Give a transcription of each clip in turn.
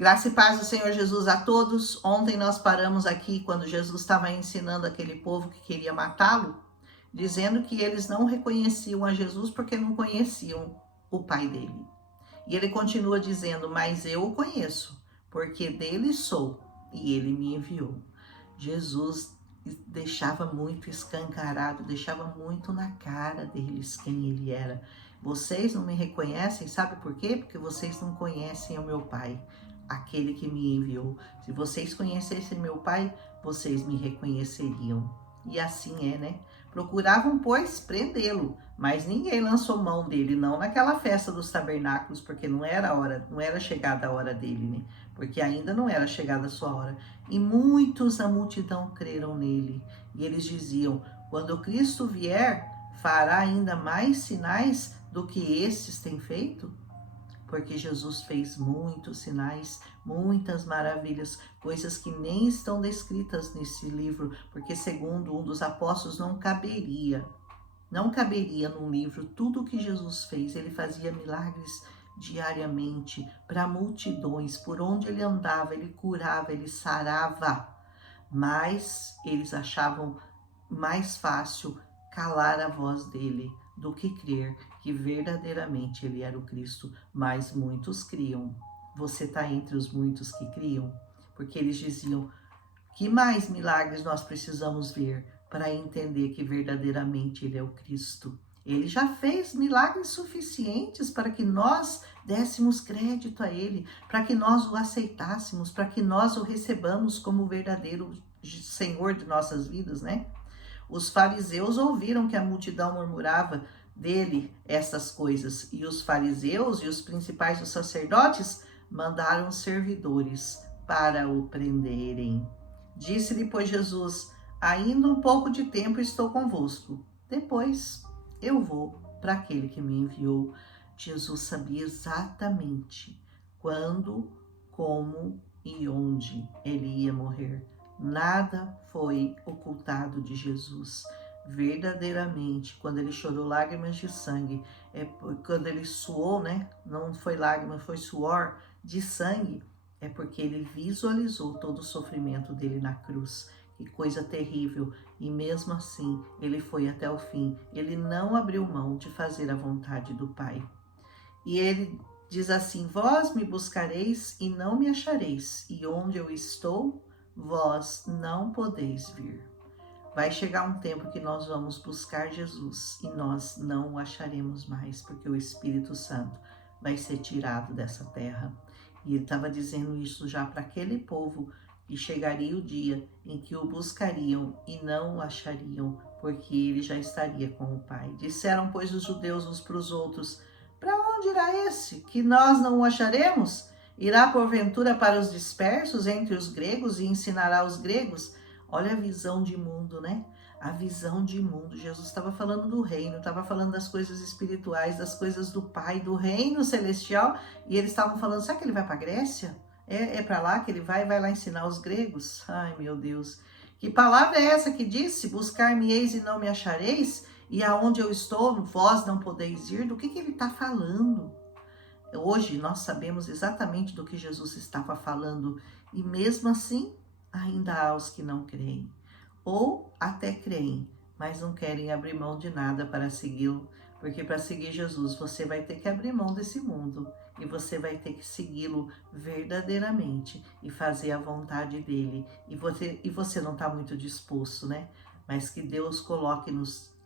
Graça e paz do Senhor Jesus a todos. Ontem nós paramos aqui quando Jesus estava ensinando aquele povo que queria matá-lo, dizendo que eles não reconheciam a Jesus porque não conheciam o Pai dele. E ele continua dizendo, mas eu o conheço, porque dele sou e ele me enviou. Jesus deixava muito escancarado, deixava muito na cara deles quem ele era. Vocês não me reconhecem, sabe por quê? Porque vocês não conhecem o meu Pai, aquele que me enviou. Se vocês conhecessem meu Pai, vocês me reconheceriam. E assim é, né? Procuravam, pois, prendê-lo, mas ninguém lançou mão dele, não naquela festa dos tabernáculos, porque não era hora, não era chegada a hora dele, né? Porque ainda não era chegada a sua hora. E muitos da multidão creram nele. E eles diziam, quando Cristo vier, fará ainda mais sinais do que esses têm feito? Porque Jesus fez muitos sinais, muitas maravilhas, coisas que nem estão descritas nesse livro, porque segundo um dos apóstolos não caberia num livro tudo o que Jesus fez. Ele fazia milagres diariamente para multidões, por onde ele andava, ele curava, ele sarava, mas eles achavam mais fácil calar a voz dele do que crer que verdadeiramente ele era o Cristo, mas muitos criam. Você está entre os muitos que criam? Porque eles diziam, que mais milagres nós precisamos ver para entender que verdadeiramente ele é o Cristo? Ele já fez milagres suficientes para que nós dessemos crédito a ele, para que nós o aceitássemos, para que nós o recebamos como o verdadeiro Senhor de nossas vidas, né? Os fariseus ouviram que a multidão murmurava dele essas coisas, e os fariseus e os principais dos sacerdotes mandaram servidores para o prenderem. Disse-lhe, pois, Jesus, ainda um pouco de tempo estou convosco, depois eu vou para aquele que me enviou. Jesus sabia exatamente quando, como e onde ele ia morrer. Nada foi ocultado de Jesus. Verdadeiramente, quando ele chorou lágrimas de sangue, quando ele suou, né? Não foi lágrimas, foi suor de sangue, é porque ele visualizou todo o sofrimento dele na cruz. Que coisa terrível! E mesmo assim, ele foi até o fim. Ele não abriu mão de fazer a vontade do Pai. E ele diz assim, vós me buscareis e não me achareis, e onde eu estou, vós não podeis vir. Vai chegar um tempo que nós vamos buscar Jesus e nós não o acharemos mais, porque o Espírito Santo vai ser tirado dessa terra. E ele estava dizendo isso já para aquele povo, que chegaria o dia em que o buscariam e não o achariam, porque ele já estaria com o Pai. Disseram, pois, os judeus uns para os outros, para onde irá esse, que nós não o acharemos? Irá porventura para os dispersos entre os gregos e ensinará os gregos? Olha a visão de mundo, né? A visão de mundo. Jesus estava falando do reino, estava falando das coisas espirituais, das coisas do Pai, do reino celestial, e eles estavam falando, será que ele vai para a Grécia? É para lá que ele vai lá ensinar os gregos? Ai, meu Deus. Que palavra é essa que disse, buscar-me-eis e não me achareis? E aonde eu estou, vós não podeis ir? Do que ele está falando? Hoje nós sabemos exatamente do que Jesus estava falando, e mesmo assim, ainda há os que não creem, ou até creem, mas não querem abrir mão de nada para segui-lo, porque para seguir Jesus você vai ter que abrir mão desse mundo, e você vai ter que segui-lo verdadeiramente e fazer a vontade dele, e você não está muito disposto, né? Mas que Deus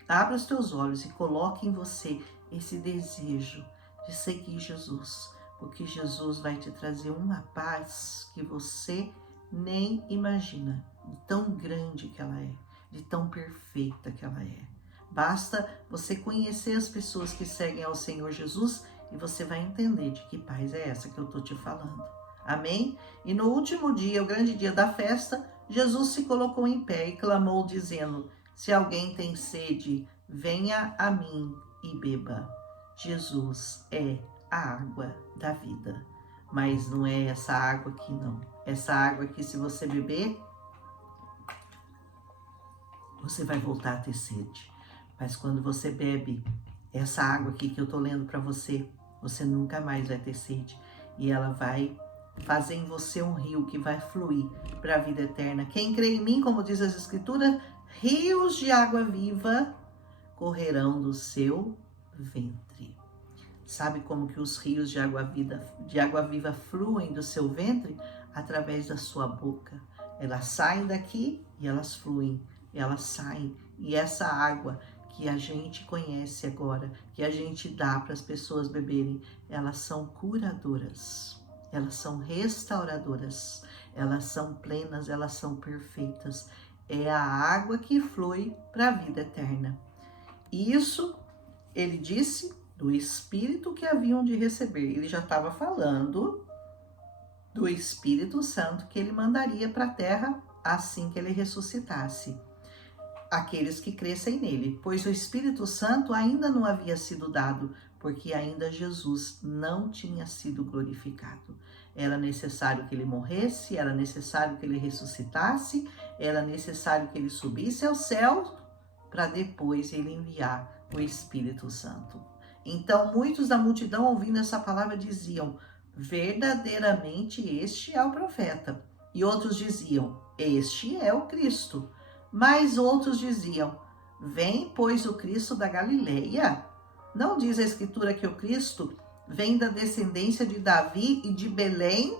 abra os teus olhos e coloque em você esse desejo de seguir Jesus, porque Jesus vai te trazer uma paz que você nem imagina, de tão grande que ela é, de tão perfeita que ela é. Basta você conhecer as pessoas que seguem ao Senhor Jesus e você vai entender de que paz é essa que eu estou te falando. Amém? E no último dia, o grande dia da festa, Jesus se colocou em pé e clamou dizendo, se alguém tem sede, venha a mim e beba. Jesus é a água da vida, mas não é essa água aqui não. Essa água aqui, se você beber, você vai voltar a ter sede. Mas quando você bebe essa água aqui que eu tô lendo para você, você nunca mais vai ter sede. E ela vai fazer em você um rio que vai fluir para a vida eterna. Quem crê em mim, como diz as Escrituras, rios de água viva correrão do seu ventre. Sabe como que os rios de água viva fluem do seu ventre? Através da sua boca. Elas saem daqui e elas fluem, e elas saem. E essa água que a gente conhece agora, que a gente dá para as pessoas beberem, elas são curadoras, elas são restauradoras, elas são plenas, elas são perfeitas. É a água que flui para a vida eterna. Isso, ele disse, do Espírito que haviam de receber. Ele já estava falando do Espírito Santo que ele mandaria para a terra assim que ele ressuscitasse aqueles que crescem nele, pois o Espírito Santo ainda não havia sido dado, porque ainda Jesus não tinha sido glorificado. Era necessário que ele morresse, era necessário que ele ressuscitasse, era necessário que ele subisse ao céu, para depois ele enviar o Espírito Santo. Então, muitos da multidão, ouvindo essa palavra, diziam: verdadeiramente este é o profeta. E outros diziam: este é o Cristo. Mas outros diziam: vem, pois, o Cristo da Galileia? Não diz a Escritura que o Cristo vem da descendência de Davi e de Belém,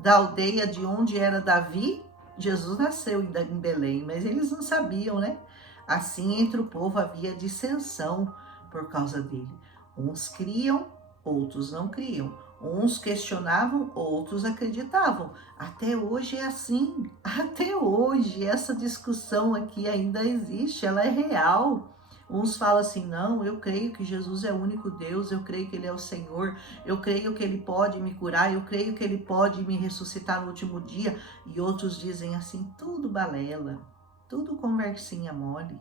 da aldeia de onde era Davi? Jesus nasceu em Belém, mas eles não sabiam, né? Assim, entre o povo havia dissensão por causa dele. Uns criam, outros não criam. Uns questionavam, outros acreditavam. Até hoje é assim. Até hoje essa discussão aqui ainda existe, ela é real. Uns falam assim: não, eu creio que Jesus é o único Deus, eu creio que Ele é o Senhor, eu creio que Ele pode me curar, eu creio que Ele pode me ressuscitar no último dia. E outros dizem assim: tudo balela, tudo conversinha mole.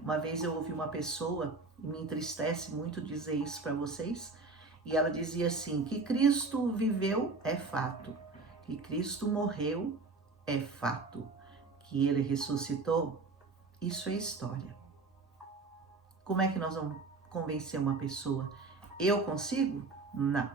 Uma vez eu ouvi uma pessoa, e me entristece muito dizer isso para vocês, e ela dizia assim: que Cristo viveu é fato, que Cristo morreu é fato, que Ele ressuscitou, isso é história. Como é que nós vamos convencer uma pessoa? Eu consigo? Não.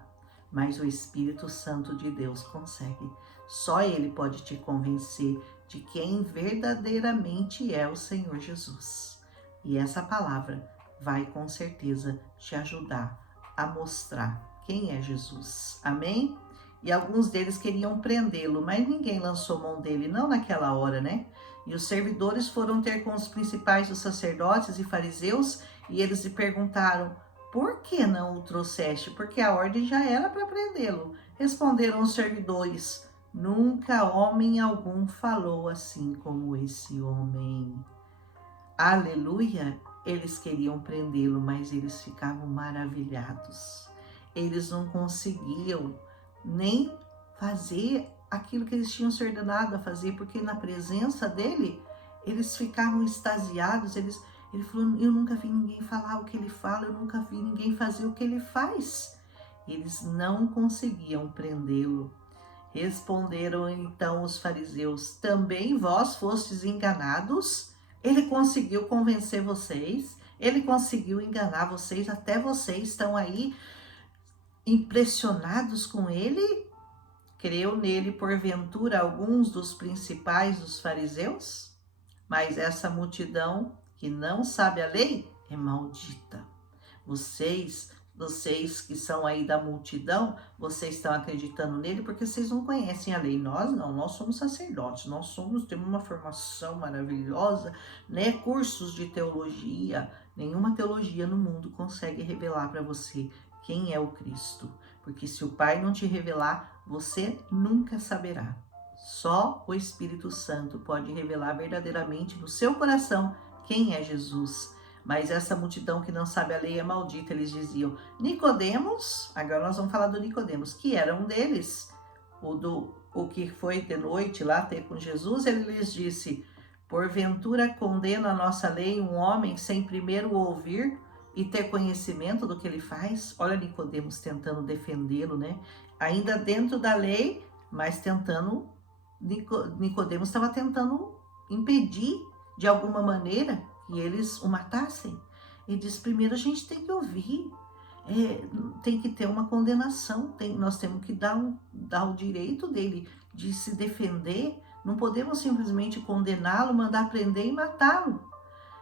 Mas o Espírito Santo de Deus consegue. Só Ele pode te convencer de quem verdadeiramente é o Senhor Jesus. E essa palavra vai com certeza te ajudar a mostrar quem é Jesus. Amém? E alguns deles queriam prendê-lo, mas ninguém lançou mão dele, não naquela hora, né? E os servidores foram ter com os principais dos sacerdotes e fariseus, e eles lhe perguntaram: por que não o trouxeste? Porque a ordem já era para prendê-lo. Responderam os servidores: nunca homem algum falou assim como esse homem. Aleluia! Eles queriam prendê-lo, mas eles ficavam maravilhados. Eles não conseguiam nem fazer aquilo que eles tinham se ordenado a fazer, porque na presença dele, eles ficavam extasiados. Ele falou: eu nunca vi ninguém falar o que ele fala, eu nunca vi ninguém fazer o que ele faz. Eles não conseguiam prendê-lo. Responderam então os fariseus: também vós fostes enganados? Ele conseguiu convencer vocês, ele conseguiu enganar vocês, até vocês estão aí impressionados com ele? Creu nele porventura alguns dos principais dos fariseus? Mas essa multidão que não sabe a lei é maldita. Vocês que são aí da multidão, vocês estão acreditando nele porque vocês não conhecem a lei. Nós não, nós somos sacerdotes, temos uma formação maravilhosa, né? Cursos de teologia. Nenhuma teologia no mundo consegue revelar para você quem é o Cristo. Porque se o Pai não te revelar, você nunca saberá. Só o Espírito Santo pode revelar verdadeiramente no seu coração quem é Jesus. Mas essa multidão que não sabe a lei é maldita. Eles diziam: Nicodemos, agora nós vamos falar do Nicodemos, que era um deles, o que foi de noite lá ter com Jesus. Ele lhes disse: porventura condena a nossa lei um homem sem primeiro ouvir e ter conhecimento do que ele faz? Olha Nicodemos tentando defendê-lo, né? Ainda dentro da lei, mas tentando, Nicodemos estava tentando impedir de alguma maneira que eles o matassem. E diz: primeiro a gente tem que ouvir. tem que ter uma condenação, nós temos que dar o direito dele de se defender, não podemos simplesmente condená-lo, mandar prender e matá-lo.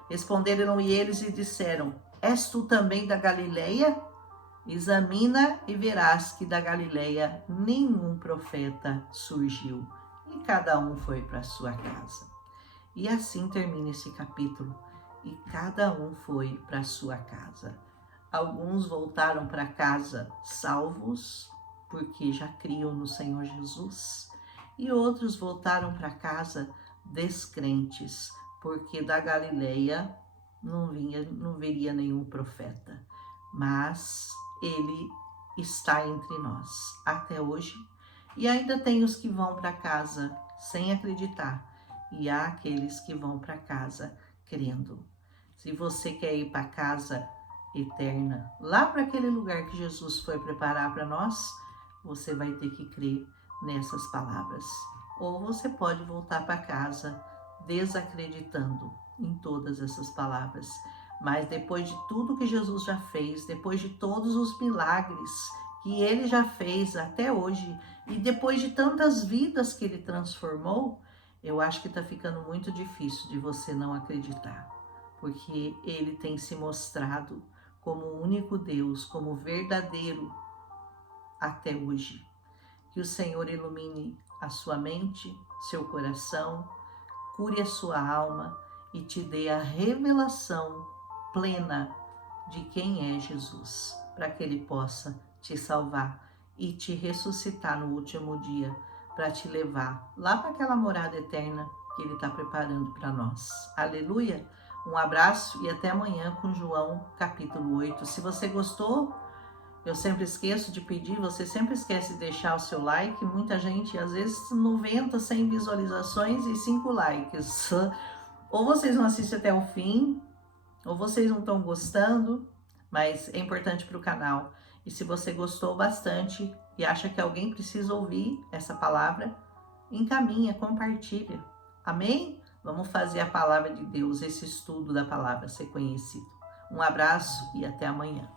Responderam-lhe eles e disseram: És tu também da Galileia? Examina e verás que da Galileia nenhum profeta surgiu. E cada um foi para sua casa. E assim termina esse capítulo. E cada um foi para sua casa. Alguns voltaram para casa salvos, porque já criam no Senhor Jesus. E outros voltaram para casa descrentes, porque da Galileia não viria nenhum profeta. Mas ele está entre nós até hoje. E ainda tem os que vão para casa sem acreditar. E há aqueles que vão para casa crendo. Se você quer ir para casa eterna, lá para aquele lugar que Jesus foi preparar para nós, você vai ter que crer nessas palavras. Ou você pode voltar para casa desacreditando em todas essas palavras. Mas depois de tudo que Jesus já fez, depois de todos os milagres que ele já fez até hoje, e depois de tantas vidas que ele transformou, eu acho que está ficando muito difícil de você não acreditar, porque ele tem se mostrado como o único Deus, como verdadeiro até hoje. Que o Senhor ilumine a sua mente, seu coração, cure a sua alma e te dê a revelação plena de quem é Jesus, para que ele possa te salvar e te ressuscitar no último dia, para te levar lá para aquela morada eterna que ele está preparando para nós. Aleluia! Um abraço e até amanhã com João capítulo 8. Se você gostou, eu sempre esqueço de pedir, você sempre esquece de deixar o seu like. Muita gente, às vezes 90, 100 visualizações e 5 likes. Ou vocês não assistem até o fim, ou vocês não estão gostando, mas é importante para o canal. E se você gostou bastante e acha que alguém precisa ouvir essa palavra, encaminha, compartilha. Amém? Vamos fazer a palavra de Deus, esse estudo da palavra ser conhecido. Um abraço e até amanhã.